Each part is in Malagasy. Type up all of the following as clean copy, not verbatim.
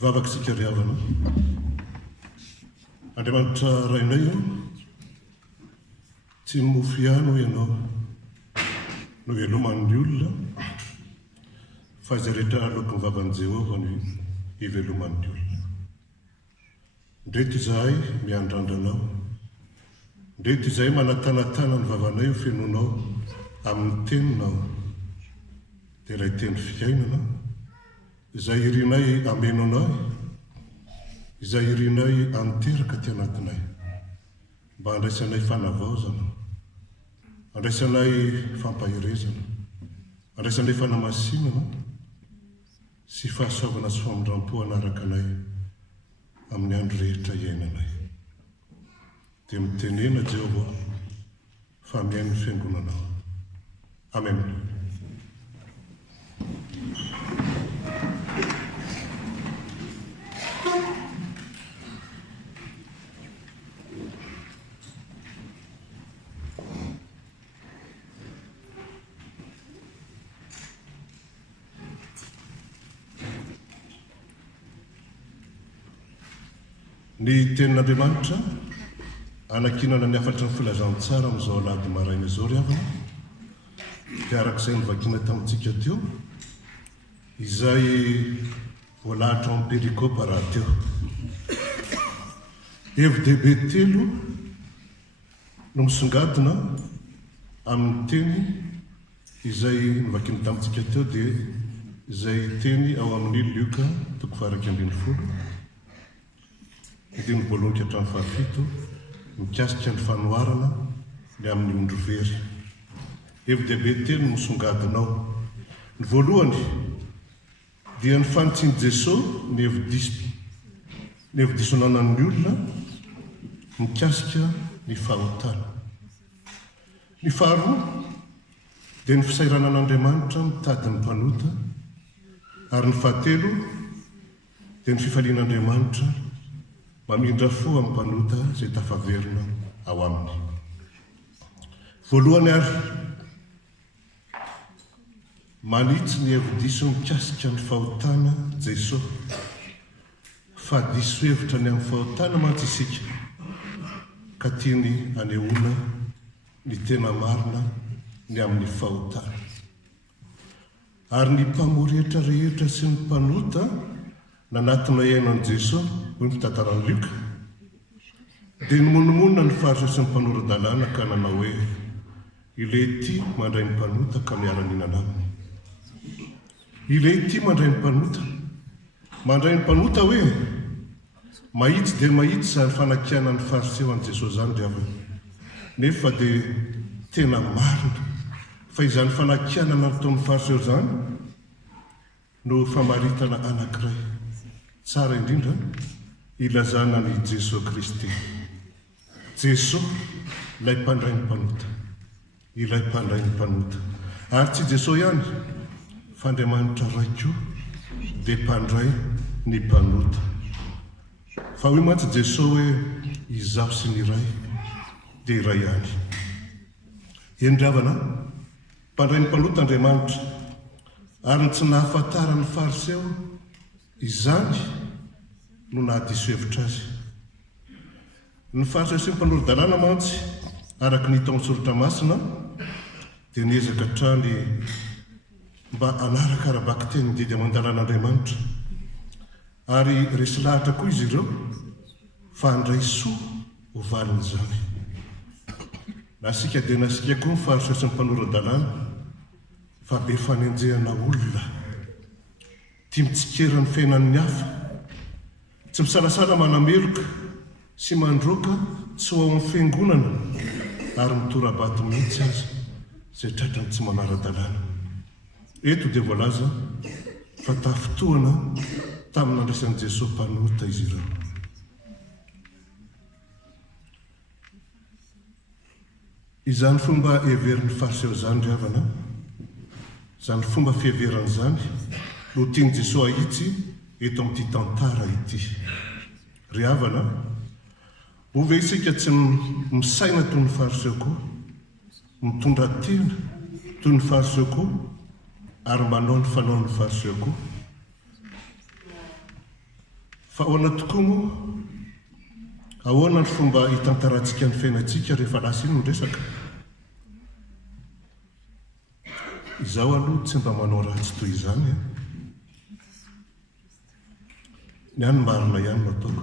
Ivavaka sika ry havana. Andriamanitra rainay io tsy mofo ihany ho ianao no iveloman'ny olona fa izay rehetra aloky ny vavan'i Jehovah no iveloman'ny olona. Ndreto izahay miandrandranao, ndreto izahay manatanatana ny vavanay ho fenonao amin'ny teninao, dia ilay teny fiainana izay irinay ameno anay, izay irinay anteraka ty anatinay, mba andraisanay fanavaozana, andraisanay fampahirezana, andraisanay fanamasinana sy fahasoavana sy famindram-po anaraka anay amin'ny andro rehetra iainanay. Dia mitenena Jehovah fa miaino ny fiangonanao. Amen. Ny tenin'Andriamanitra anakinana ny afatra ny filazantsara amin'izao alady maraina izao ry havana, dia arak'izay nivakiana tamintsika teo, izay voalahatra amin'ny perikopa raha teo. Hevi-dehibe telo no misongadina amin'ny teny izay nivakiana tamintsika teo, dia izay teny ao amin'ny Luka 12:12, dia voalohany hatramin'ny fahafito, mikasika ny fanoharana ny amin'ny ondro very. Hevi-dehibe telo no misongadinao. Ny voalohany dia ny fanontsin'i Jesosy ny hevi-diso ananan'ny olona mikasika ny fahotana. Ny faharoa dia ny fisairana an'Andriamanitra mitady ny mpanota, ary ny fahatelo dia ny fifalian'Andriamanitra mamindra fo amin'ny mpanota izay tafaverina ao aminy. Voalohany ary, manitsy ny hevi-diso mikasika ny fahotana Jesosy, fa diso hevitra ny amin'ny fahotana mantsy isika, ka tiany anehoana ny tena marina ny amin'ny fahotana. Ary ny mpamory rehetra sy ny mpanota nanatina iainan'i Jesosy, hoy ny fitantaran'i Luka, dia nymonomonina ny fariseo sy ny mpanoran-dalàna ka nanao hoe, ilay ty mandray ny mpanota ka miara-ninana aminy. Ilay ty mandray ny mpanota. Mandray ny mpanota hoe, mahitsy dia mahitsy izany fanakiana ny fariseo an'i Jesosy zany ry havana. Nefa dia tena marina fa izany fanakiana nataon'ny fariseo zany no famaritana anankiray tsara indrindra ilazana ny Jesosy Kristy. Jesosy ilay mpandray ny mpanota, ilay mpandray ny mpanota. Ary tsy Jesosy ihany, fa Andriamanitra ray koa dia mpandray ny mpanota. Fa hoy mantsy Jesosy hoe izaho sy ny iray dia iray ihany. Eny ry havana, mpandray ny mpanota Andriamanitra, ary ny tsy nahafantara ny fariseo izany no nahadiso hevitra azy. Ny fariseo sy ny mpanoran-dalàna mantsy, araka ny hita amin'ny soratra masina, dia niezaka hatrany mba anaraka arabaky teny didy aman-dalàn'Andriamanitra, ary resy lahatra koa izy ireo fa handray soa ho valin'izany. Nasika dia nasika koa ny fariseo sy ny mpanoran-dalàna, fa be fanenjehana olona, tia mitsikera ny fiainan'ny hafa, tsy misalasala manameloka sy mandroaka tsy ho ao amin'ny fiangonana, ary mitorabato mihitsy azy izay tratrany tsy manara-dalàna. Eto dia voalaza fa tafotoana tamin'ny andraisan'i Jesosy mpanota izy ireo. Izany fomba heverin'ny fariseo zany ry havana, izany fomba fiheveran'izany no tiany Jesosy ahitsy eto amin'ity tantara ity. Ry havana, ove isika tsy misaina toy ny fariseo koa, mitondra tena toy ny fariseo koa, ary manao ny fanaon'ny fariseo koa, fa ahoana tokoa moa ahoana ny fomba hitantarantsika ny fiainantsika rehefa lasa iny no resaka izaho aloha tsy mba manao ratsy toy izany ny any marina ihany no ataoko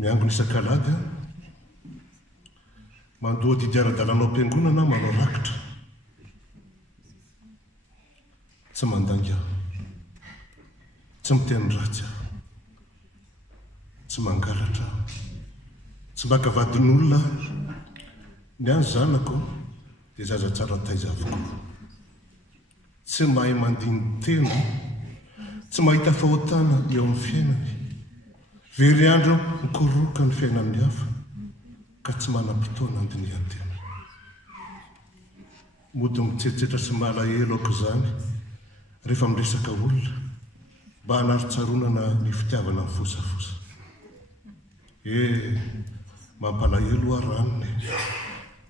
miangona isan-kalady mandoha didy ara-dalanao am-piangonana manao rakitra tsy mandanga aho tsy miteny ratsy aho tsy mangalatra aho tsy maka vadin'olona ny any zanako dia zaza tsara taiza avokoa tsy mahay mandiny tena tsy mahita fahotana eo amin'ny fiainany very andro mikoroka ny fiainan'ny hafa ka tsy manam-potoana andinihan-tena mody mitsetsetra sy malahelo aoko izany rehefa miresaka olona mba hanaritsaronana ny fitiavana ny fosafosa mampalahelo a ranony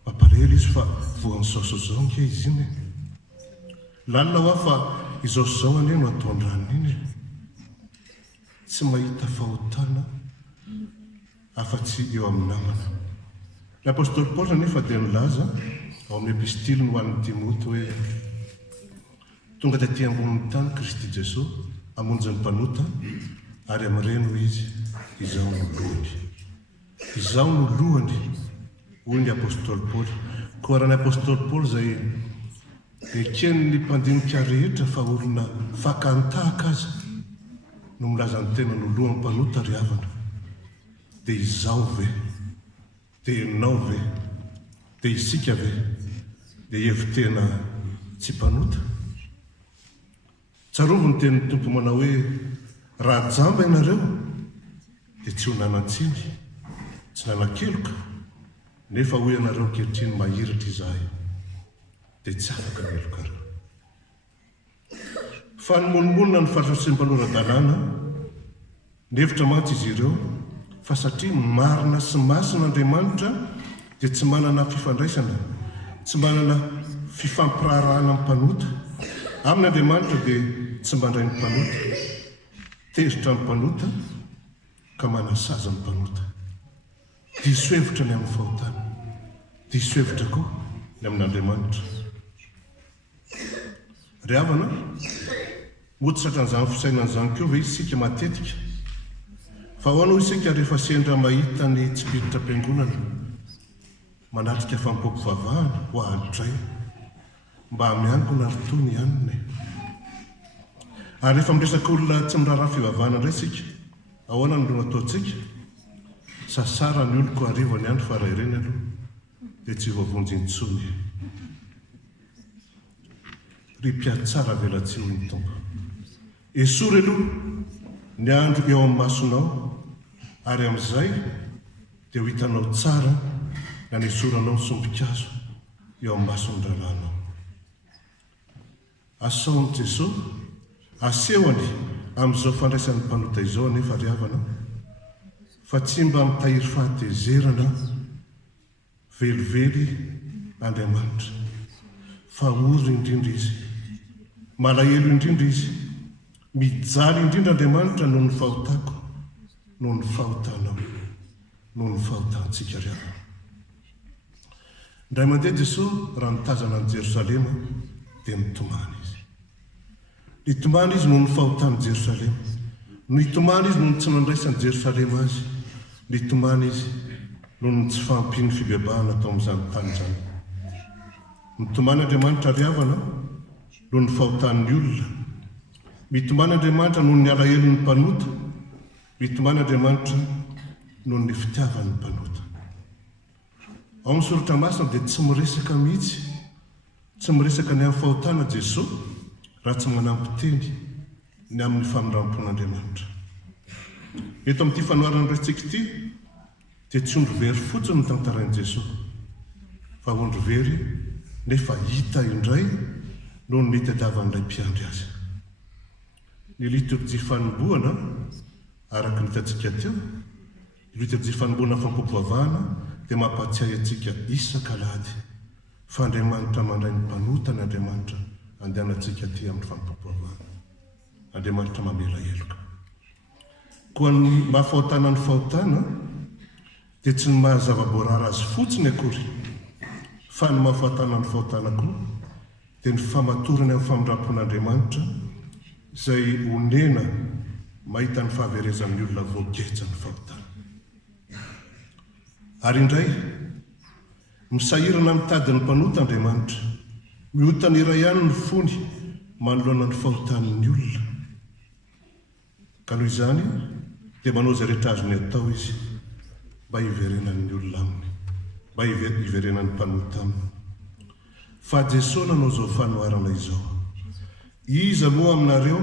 mampalahelo izy fa voan'ny saoso zao nke izy iny lalina ho aho fa izao sy zao anie no ataony ranony iny tsy mahita fahotana afa-tsy eo amin'ny namana ny apôstôly paoly nefa dia nilaza ao amin'ny epistily ny ho an'ny timoty hoe tonga taty ambonin'ny tany Kristy Jesosy hamonjy ny mpanota ary amin'ireny ho izy izaho no lohany izaho no lohany hoy ny apôstôly paoly koa raha ny apôstôly paoly izay ekeny ny mpandinika rehetra fa olona fakantahaka aza no milaza ny tena no lohan'ny mpanota ry havana dia izaho ve dia ianao ve dia isika ve dia hevitena tsy mpanota tsarovo ny tenin'ny tompo manao hoe raha jamba ianareo dia tsy ho nanan-tsiny tsy nanan-keloka nefa hoe ianareo ankehitriny mahiratra izahay dia tsy afaka meloka reo fa nymonomonina ny fahatrasim-panoran-dalàna nevitra mantsy izy ireo fa satria marina sy masin'Andriamanitra dia tsy manana fifandraisana tsy manana fifampiarahana amin'ny mpanota amin'ny Andriamanitra dia tsy mandray ny mpanota teritra ny mpanota ka manasaza ny mpanota diso hevitra ny amin'ny fahotana diso hevitra koa ny amin'Andriamanitra ry havana mody satran'izany fisainan'izany koa ve isika matetika fa hoanao isika rehefa sendra mahita ny tsy mpiditra am-piangonana manatrika fampoko-vavahana ho ahadray mba miangona rytony ihaniny ary rehefa miresaka olona tsy miraharaha fivavahana indray isika ahoana no nataontsika sasara ny oloko arivany ihany fa raha ireny aloha dia tsy voavonjy intsony ry mpiatsara velatsy hoy ny tompo esory aloha ny andro eo amin'ny masonao ary amin'izay dia ho hitanao tsara na ny esoranao ny sombikazo eo amin'ny mason'ny rahalanao asaon'i Jesosy asehony amin'izao fandraisan'ny mpanota izao anefa ry havana fa tsy mba mitahiry fahatezerana velively Andriamanitra fa ory indrindra izy malahelo indrindra izy mijaly indrindra Andriamanitra noho ny fahotako noho ny fahotanao noho ny fahotantsika ry havana indray mandeha Jesosy raha nitazana any Jerosalema dia nitomany izy nitomany izy noho ny fahotany Jerosalema nitomany izy noho ny tsy nandraisan'ny Jerosalema azy nitomany izy noho ny tsy fampiny fibebahana atao amin'izany tany izany nitomany Andriamanitra ry havana noho ny fahotan'ny olona mitomany Andriamanitra noho ny alahelon'ny mpanota mitomany Andriamanitra noho ny fitiavan'ny mpanota ao amin'ny soratra masina dia tsy miresaka mihitsy tsy miresaka ny amin'ny fahotana Jesosy raha tsy manampy-teny ny amin'ny famindram-pon'Andriamanitra eto amin'ity fanoharana ndraitsika ity dia tsy ondro very fotsiny ny tantarain'i Jesosy fa ondro very nefa hita indray noho ny mitadiavan'ilay mpiandry azy ny liturjia fanomboana araka ny hitantsika teo ny liturjia fanomboana fampoko-vavahana dia mampatsiahy antsika isan-kalady fa Andriamanitra mandray ny mpanota ny Andriamanitra andehanantsika ty amin'ny fampampoavana. Andriamanitra mamela heloka. Koa ny mahafahotana ny fahotana dia tsy ny mahazava-boarara azy fotsiny akory, fa ny mahafahotana ny fahotana koa dia ny famatorany amin'ny famindrampon'Andriamanitra izay onena mahita ny fahaverezan'ny olona voagetsa ny fahotana. Ary indray misahirana mitady ny mpanota Andriamanitra, miotana iray ihany ny fony manoloana ny fahotan'ny olona. Ka noho izany dia manao izay rehetra azony atao izy mba hiverenan'ny olona aminy, mba hiverenan'ny mpanota aminy. Fa Jesosy nanao izao fanoharana izao: iza moa aminareo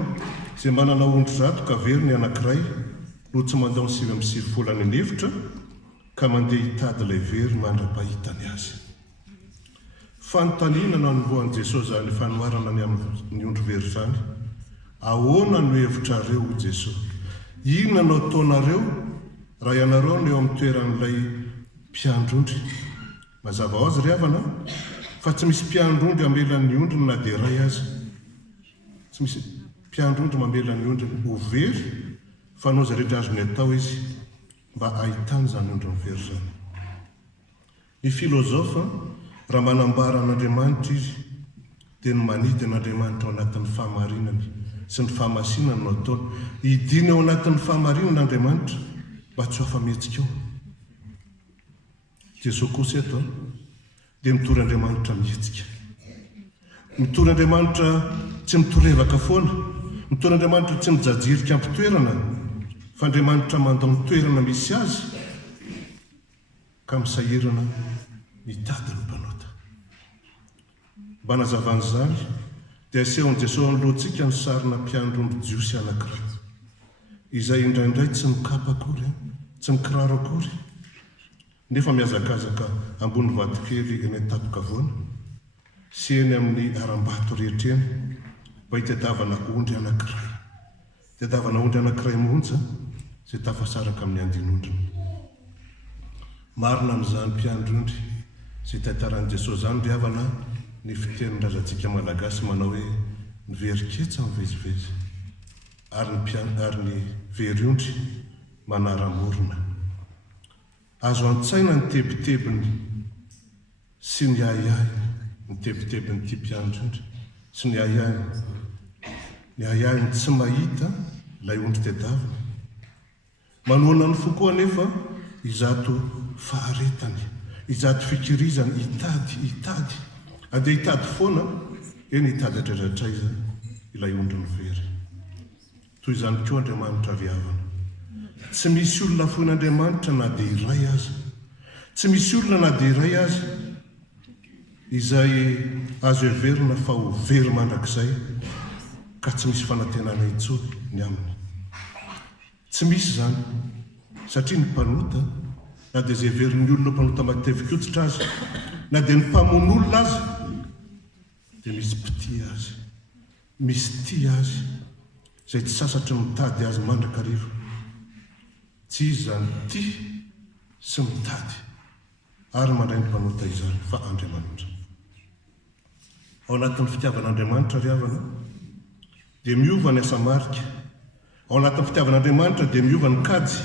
izay manana ondry 100 ka veriny anankiray no tsy mandao ny 7 volana ny hevitra ka mandeha hitady ilay very mandra-pahitany azy. Fanontaniana no anombohan'i Jesosy zany fanoharana ny amin'ny ondry very zany: ahoana no hevitrareo Jesosy? Inona no ataonareo raha ianareo no eo amin'ny toeran'ilay mpiandrondry? Mazava ho azy ry havana fa tsy misy mpiandrondry amelan'ny ondriny na dia iray azy. Tsy misy mpiandrondry mamelan'ny ondriny ho very, fa nao izay rehetra azony atao izy mba ahitany zany ondriny very zany. Ny filozofa raha manambara an'Andriamanitra izy dia ny manidy an'Andriamanitra ao anatin'ny fahamarinany sy ny fahamasinany no ataony. Hidiny ao anatin'ny fahamarinan'Andriamanitra mba tsy ho afa-mihetsika ao. Jesosy kosa eto dia mitory Andriamanitra mihetsika. Mitory Andriamanitra tsy mitorevaka foana, mitory Andriamanitra tsy mijajirika ampitoerana, fa Andriamanitra mandao ny toerana misy azy ka misahirana mitady ny mpanota. Mba nazavan'izany dia asehon'i Jesosy anoloantsika ny sarina mpiandrondry jiosy anankiray, izay indraindray tsy mikapa akory, tsy mikiraro akory, nefa mihazakazaka ambony vatokely eny an-tapokavoana sy eny amin'ny aram-bato rehetra eny mba hitadiavana ondry anankiray. Hitadiavana ondry anankiray monja izay tafasaraka amin'ny andinondriny. Marina amin'izany mpiandrondry izay tantaran'i Jesosy zany ry havana ny fitenin-drazantsika malagasy manao hoe ny veriketsa mivezivezy, ary ny veriondry manaramorona. Azo an-tsaina ny tebitebiny sy ny ahihahiny, ny tebitebiny ty mpiandrondry sy ny ahihahiny tsy mahita ilay ondry tadiavina. Manoana ny fo koa nefa izato faharetany, izato fikirizany, hitady andeha hitady foana eny hitady adradratraiza ilay ondry ny very. Toy izany koa Andriamanitra ry havana, tsy misy olona foin'Andriamanitra na dia iray azy, tsy misy olona na dia iray azy izay azo heverina fa ho very mandrakizay ka tsy misy fanantenana intsony ny aminy. Tsy misy zany, satria ny mpanota na dia izay heverin'ny olona mpanota matevikotsitra azy, na dia ny mpamon'olona azy, dia misy mpity azy, misy tia azy izay tsy sasatra mitady azy mandrakariva. Tsy izy zany tia sy mitady ary mandray ny mpanota izany fa Andriamanitra. Ao anatin'ny fitiavan'Andriamanitra ry havana dia miova ny asa marika. Ao anatin'ny fitiavan'Andriamanitra dia miova ny kajy.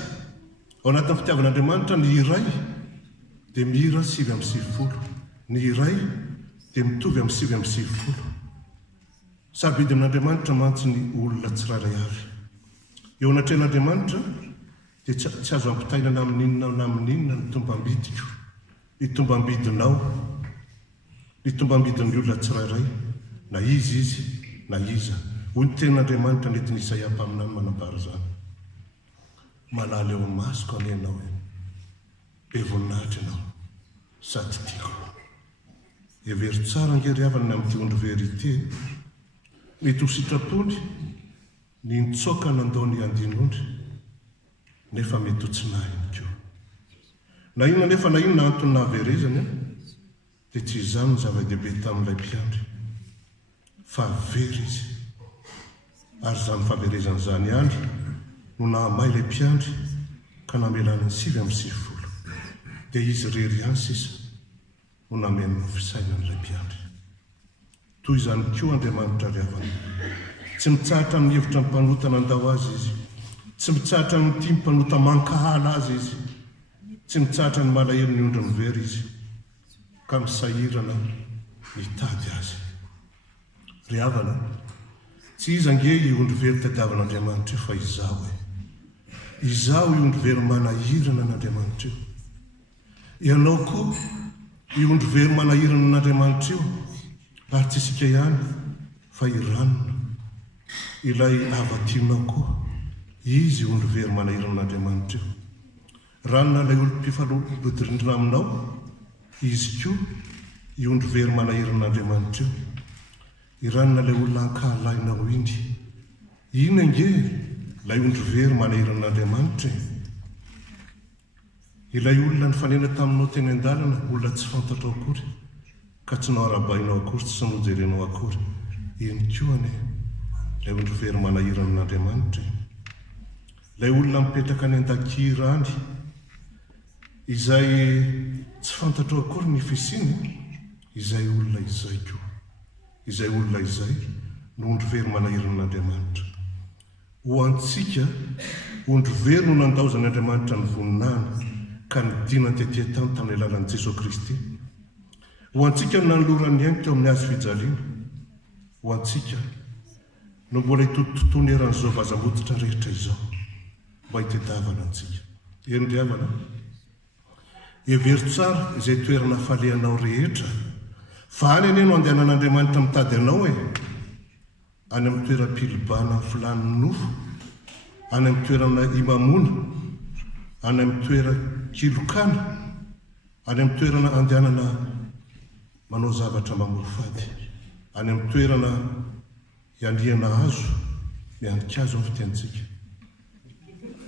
Ao anatin'ny fitiavan'Andriamanitra ny iray dia mihira 7:90, ny iray dia mitovy amin'ny 7:90. Sarobidy amin'Andriamanitra mantsy ny olona tsirairay avy. Eo anatrehan'Andriamanitra dia tsy azo ampitainana amin'inona na amin'inona ny tombambidiko, ny tombambidinao, ny tombambidin'ny olona tsirairay, na izy na iza. Hoy ny tenin'Andriamanitra nentiny Isaia mpaminany manambara zany: manala eo masoko anenao e, be voninahitra ianao sady tiako. Hevery tsara angery havana amin'ity ondry very ity, mety ho sitrapony ny nitsoaka nandao ny andinondry, nefa mety ho tsy nahiny koa. Na inona nefa na inona antony nahaverezany dia tsy izany ny zava-dehibe tamin'ilay mpiandry, fa very izy. Ary zany fahaverezan'izany ihany no nahamay ilay mpiandry ka namelany ny 7:90, dia izy rery ihany sisa no nameny ny fisainan'ilay mpiandry. toy izany koa Andriamanitra ry havana. Tsy mitsahatra amin'ny hevitra mpanotana andao azy izy, tsy mitsahatra ny tia mpanota mankahala azy izy, tsy mitsahatra ny malahelo ny ondry mivery izy, ka misahirana mitady azy. Ry havana, tsy iza nge iondry very tadiavan'Andriamanitra io fa izaho izaho iondry very manahirana n'Andriamanitra io. Ianao koa iondry very manahirana n'Andriamanitra io, ary tsy isika ihany fa iranona ilay avatinao koa, izy iondry very manahirana n'Andriamanitra io. Ranona ilay olom-pifanolodirindrina aminao, izy koa iondry very manahirana n'Andriamanitra io. Iranona ilay olona ankahalainao iny, iny nge ilay ondry very manahirana n'Andriamanitra. Ilay olona nifanena taminao teny an-dalana, olona tsy fantatrao akory, ka tsy naarabainao akory, tsy nojerenao akory, iny koa ane ilay ondry very manahirana n'Andriamanitra. Ilay olona mipetraka any an-dakirany, izay tsy fantatrao akory ny fisiny, izay olona izay koa, izay olona izay no ondry very manahirana n'Andriamanitra. Ho antsika ondry very no nandaozan'Andriamanitra ny voninahiny ka nidina tetỳ tany tamin'ny alalan'i Jesosy Kristy. Ho antsika no nanolorany ainy teo amin'ny hazo fijaliana. Ho antsika no mbola hitototoany eran'izao vazamoditra rehetra izao mba hitadiavana antsika. Eny ry havana, heverito tsara izay toerana falehanao rehetra, fa any anie no andehanan'Andriamanitra mitady anao any amin'ny toeram-pilibana amin'ny filan'ny nofo, any amin'ny toerana imamona, any amin'ny toeran-kilokana, any amin'ny toerana andehanana manao zavatra mamorofady, any amin'ny toerana ianiana hazo, mianika-hazo amin'ny fitiantsika,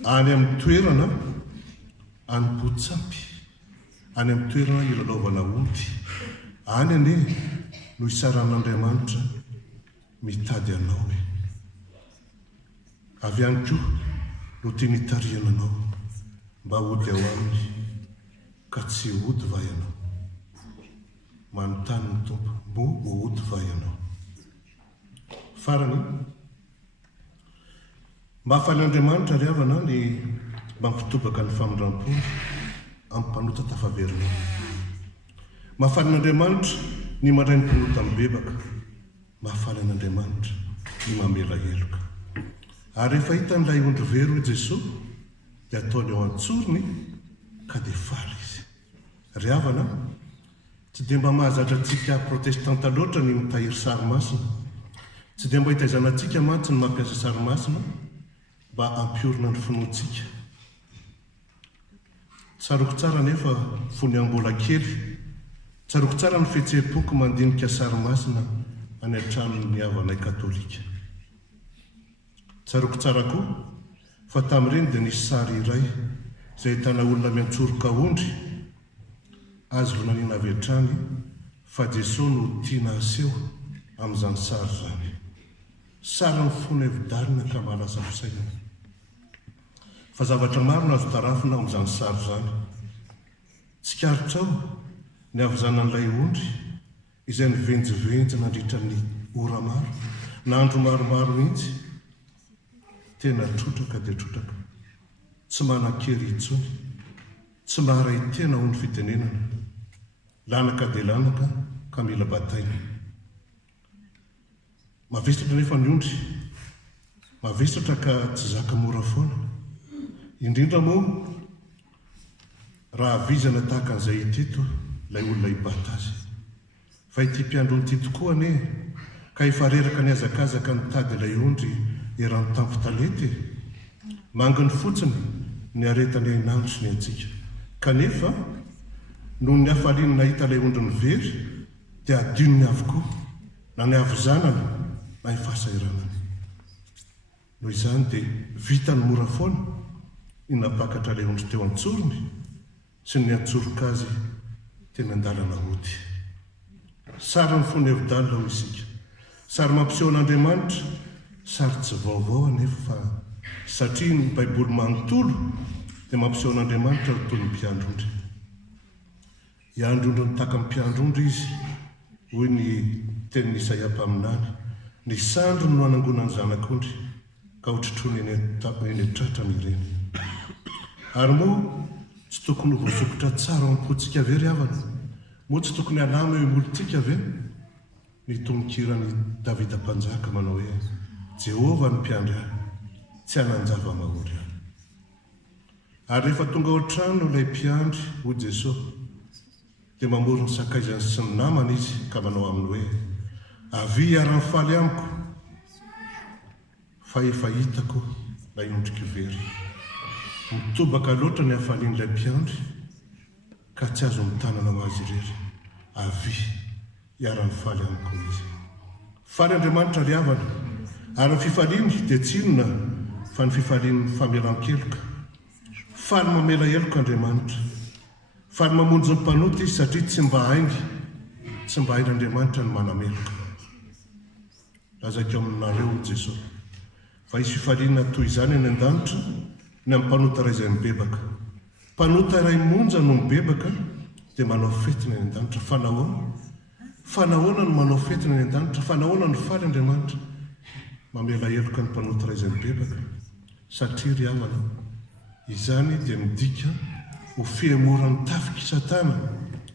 any amin'ny toerana any-potsampy, any amin'ny toerana ilalaovana ody, any ane no isaran'Andriamanitra mitady anao. Avy ihany koa no tiany hitariana anao mba hody ao aminy, ka tsy hody va ianao. Manontany ny Tompo, mo hody va ianao. Farany, mahafaly Andriamanitra ry havana ny mampitobaka ny famindram-pony amin'ny mpanota tafaverina. Mahafaly n'Andriamanitra ny mandray ny mpanota mibebaka, mahafaly an'Andriamanitra ny mamela heloka. Ary rehefa hitan'ilay ondry very i Jesosy, dia ataony ao antsorony ka dia faly izy. Ry havana, tsy dia mba mahazatra antsika protestanta loatra ny mitahiry sarimasina, tsy dia mba hitaizanantsika mantsy ny mampiasa sarimasina mba ampiorina ny finoantsika. Tsaroko tsara nefa fony ambola kely, tsaroko tsara ny fihetseham-poko mandinika sarimasina any an-tranon'ny havanay katolika. Tsaroko tsara koa fa tamin'ireny dia nisy sary iray izay ahitana olona miantsoroka ondry, azo vonaniana avy hatrany fa Jesosy no tiana aseho amin'izany sary izany. Sary mifona evi-dalina ka mahalasa fisaina. Fa zavatra maro no azo tarafina amin'izany sary izany. Tsikarotrao ny avizanan'ilay ondry izay nivenjivenjy nandritra ny ora maro, na andro maromaro mihitsy, tena trotraka dia trotraka, tsy manan-kery intsony, tsy maharay tena ho ny fitenenana, lanaka dia lanaka ka mila bataina. Mavesatra nefa ny ondry, mavesatra ka tsy zaka mora foana, indrindra moa raha avizana tahaka an'izay iteto ilay olona hibata azy. Fa ity mpiandro ity tokoa ane, ka efa reraka ny azakazaka nitady ilay ondry eran'ny tampo talety, manginy fotsiny ny aretany ainandro sy ny antsika. Kanefa noho ny hafaliany nahita ilay ondry ny very, dia adinony avokoa na ny avizanana na ny fahasahiranany. Noho izany dia vita ny mora foana ny napakatra ilay ondry teo antsorony sy ny antsoroka azy teny an-dalana hody. Sary ny fony evi-dalina ho isika, sary mampiseho an'Andriamanitra, sary tsy vaovao anefa satria ny baiboly manontolo dia mampiseho an'Andriamanitra toy ny mpiandro ondry. Iandro ondry ny taka ny mpiandro ondry izy, hoy ny tenin'ny Isaia mpaminany ny sandro no anangonany zanak'ondry ka hotritrony eny tratra mireny ary moa tsy tokony voasokotra tsara ampotsika ave ry havana moa tsy tokony alama eo imolotsika ave ny tononkirany Davida mpanjaka manao hoe Jehova ny mpiandry ahy tsy hananjava mahory ahy ary rehefa tonga ao trano ilay mpiandry ho Jesosy dia mamorony sakaizany sy ny namana izy ka manao aminy hoe avy hiara-mifaly amiko fa efa hitako ilay ondrika very mitobaka loatra ny hafalian'ilay mpiandry ka tsy azo mitanana ho azy irery avy hiara-mifaly amiko izy faly Andriamanitra ry havana ary ny fifaliany dia tsy inona fa ny fifalian'ny famelan-keloka faly mamela heloka Andriamanitra faly mamonjy ny mpanota izy satria tsy mba haingy tsy mba hain'Andriamanitra ny manameloka lazako aminareo Jesosy fa izy fifaliana toy izany any an-danitra ny amin'ny mpanota iray izay mibebaka mpanota iray monja no mibebaka dia manao fetina any an-danitra fanahoana no manao fetina any an-danitra fanahoana no faly Andriamanitra mamela heloka ny mpanota iray izay mibebaka satria ry havana izany dia midika ho fihemoran'ny tafiky Satana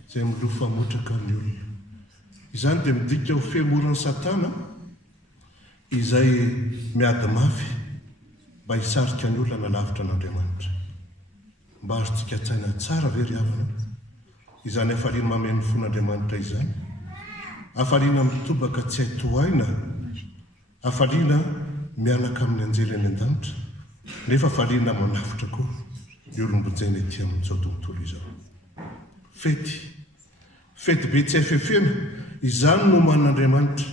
izay milofa motraka ny olona izany dia midika ho fihemoran'ny Satana izay miady mafy mba hisarika ny olona lavitra an'Andriamanitra mba azotsika tsaina tsara ve ry havana izany hafaliana mameno fon'Andriamanitra izany hafaliana mitobaka tsy haitohaina hafaliana mianaka amin'ny anjely any an-danitra nefa hafaliana manafitra koa ny olombonjaina ety amin'izao tontolo izao fety be tsy haifefena izany no man'Andriamanitra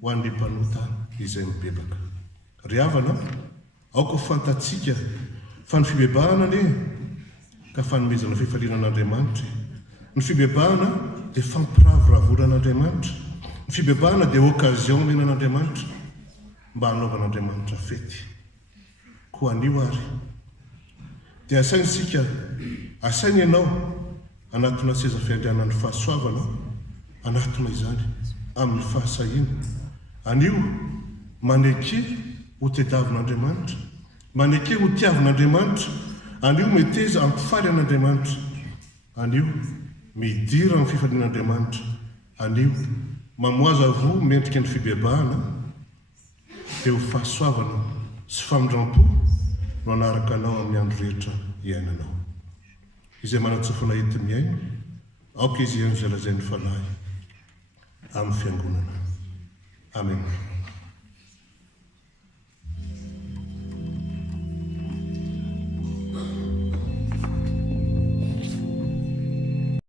ho an'ny mpanota izay mibebaka ry havana aoko fantatsika fa ny fibebahana anie ka fanomezana fifaliana an'Andriamanitra ny fibebahana dia fampiravoravoran'Andriamanitra ny fibebahana dia okazion menan'Andriamanitra mba hanaovan'Andriamanitra fety koa anio ary dia asainy ianao anatona seza fiandrianan'ny fahasoavana anatona izany amin'ny fahasahiana anio maneke ho tediavin'Andriamanitra maneke ho tiavin'Andriamanitra anio meteza ampifaly an'Andriamanitra anio midira amin'ny fifalian'Andriamanitra anio mamoaza vo mendrika ny fibebahana dia ho fahasoavana sy famindram-po no anaraka anao amin'ny andro rehetra iainanao izay manatsofona ety miaina aoka izy eny izay lazain'ny falahy amin'ny fiangonana amen